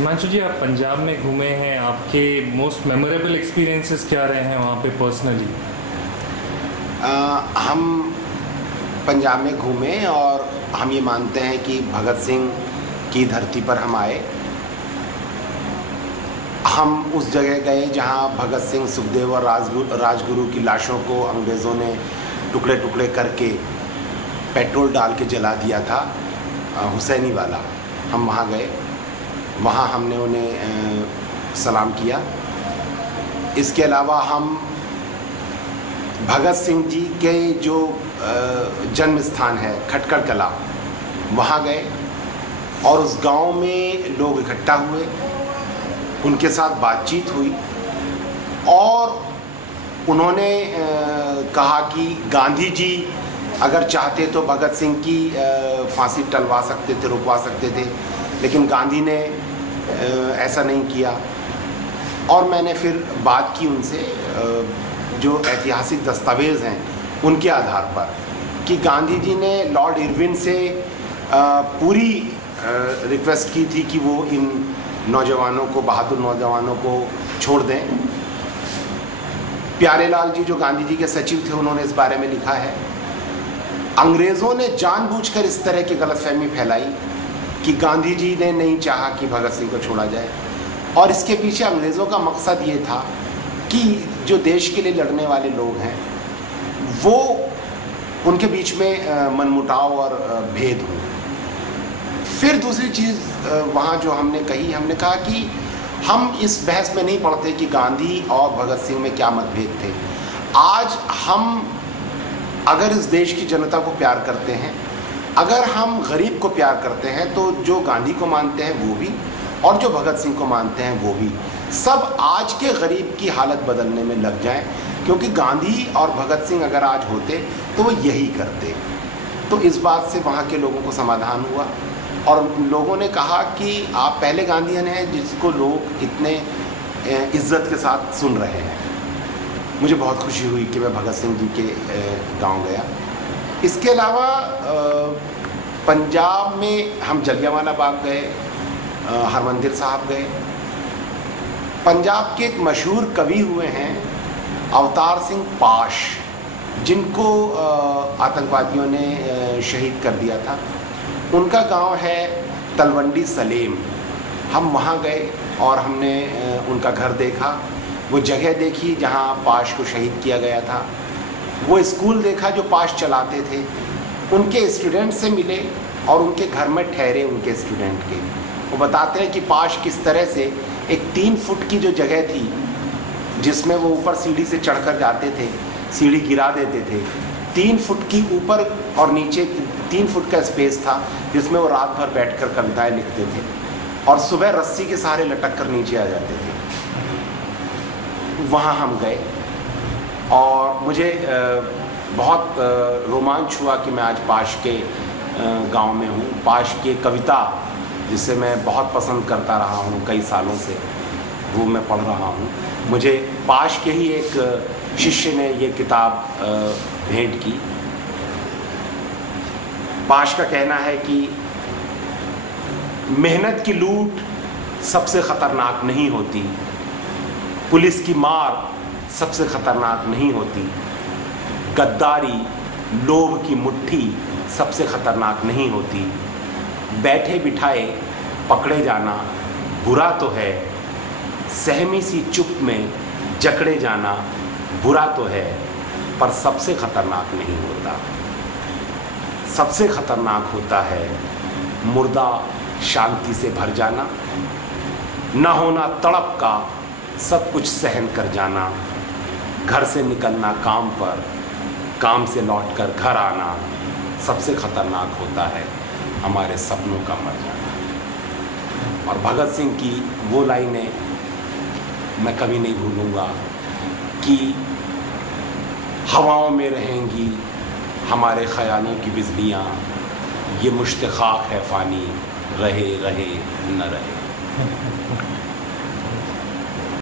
हिमांशु जी, आप पंजाब में घूमे हैं, आपके मोस्ट मेमोरेबल एक्सपीरियंसेस क्या रहे हैं वहाँ पे पर्सनली? हम पंजाब में घूमे और हम ये मानते हैं कि भगत सिंह की धरती पर हम आए। हम उस जगह गए जहाँ भगत सिंह, सुखदेव और राजगुरु की लाशों को अंग्रेज़ों ने टुकड़े टुकड़े करके पेट्रोल डाल के जला दिया था, हुसैनी वाला। हम वहाँ गए, वहाँ हमने उन्हें सलाम किया। इसके अलावा हम भगत सिंह जी के जो जन्म स्थान है खटकड़ कला, वहाँ गए और उस गांव में लोग इकट्ठा हुए, उनके साथ बातचीत हुई और उन्होंने कहा कि गांधी जी अगर चाहते तो भगत सिंह की फांसी टलवा सकते थे, रुकवा सकते थे, लेकिन गांधी ने ऐसा नहीं किया। और मैंने फिर बात की उनसे जो ऐतिहासिक दस्तावेज़ हैं उनके आधार पर कि गांधी जी ने लॉर्ड इरविन से पूरी रिक्वेस्ट की थी कि वो इन नौजवानों को, बहादुर नौजवानों को छोड़ दें। प्यारेलाल जी जो गांधी जी के सचिव थे, उन्होंने इस बारे में लिखा है। अंग्रेज़ों ने जानबूझकर इस तरह की गलतफहमी फैलाई कि गांधी जी ने नहीं चाहा कि भगत सिंह को छोड़ा जाए, और इसके पीछे अंग्रेज़ों का मकसद ये था कि जो देश के लिए लड़ने वाले लोग हैं वो उनके बीच में मनमुटाव और भेद हो। फिर दूसरी चीज़ वहाँ जो हमने कही, हमने कहा कि हम इस बहस में नहीं पड़ते कि गांधी और भगत सिंह में क्या मतभेद थे। आज हम अगर इस देश की जनता को प्यार करते हैं, अगर हम गरीब को प्यार करते हैं, तो जो गांधी को मानते हैं वो भी और जो भगत सिंह को मानते हैं वो भी, सब आज के गरीब की हालत बदलने में लग जाएं, क्योंकि गांधी और भगत सिंह अगर आज होते तो वो यही करते। तो इस बात से वहाँ के लोगों को समाधान हुआ और लोगों ने कहा कि आप पहले गांधीयन हैं जिसको लोग इतने इज्जत के साथ सुन रहे हैं। मुझे बहुत खुशी हुई कि मैं भगत सिंह जी के गांव गया। इसके अलावा पंजाब में हम जलियांवाला बाग गए, हरमंदिर साहब गए। पंजाब के एक मशहूर कवि हुए हैं अवतार सिंह पाश, जिनको आतंकवादियों ने शहीद कर दिया था। उनका गांव है तलवंडी सलेम। हम वहाँ गए और हमने उनका घर देखा, वो जगह देखी जहाँ पाश को शहीद किया गया था, वो स्कूल देखा जो पाश चलाते थे, उनके स्टूडेंट से मिले और उनके घर में ठहरे उनके स्टूडेंट के। वो बताते हैं कि पाश किस तरह से एक 3 फुट की जो जगह थी जिसमें वो ऊपर सीढ़ी से चढ़कर जाते थे, सीढ़ी गिरा देते थे, 3 फुट की ऊपर और नीचे 3 फुट का स्पेस था जिसमें वो रात भर बैठकर कविताएं लिखते थे और सुबह रस्सी के सहारे लटक कर नीचे आ जाते थे। वहाँ हम गए और मुझे बहुत रोमांच हुआ कि मैं आज पाश के गांव में हूँ। पाश की कविता जिसे मैं बहुत पसंद करता रहा हूँ कई सालों से, वो मैं पढ़ रहा हूँ। मुझे पाश के ही एक शिष्य ने ये किताब भेंट की। पाश का कहना है कि मेहनत की लूट सबसे ख़तरनाक नहीं होती, पुलिस की मार सबसे ख़तरनाक नहीं होती, गद्दारी, लोभ की मुट्ठी सबसे ख़तरनाक नहीं होती, बैठे बिठाए पकड़े जाना बुरा तो है, सहमी सी चुप में जकड़े जाना बुरा तो है, पर सबसे ख़तरनाक नहीं होता। सबसे ख़तरनाक होता है मुर्दा शांति से भर जाना, न होना तड़प का सब कुछ सहन कर जाना, घर से निकलना काम पर, काम से लौटकर घर आना, सबसे ख़तरनाक होता है हमारे सपनों का मर जाना। और भगत सिंह की वो लाइनें मैं कभी नहीं भूलूँगा कि हवाओं में रहेंगी हमारे ख़यालों की बिजलियाँ, ये मुश्त खाक है फ़ानी, रहे रहे न रहे।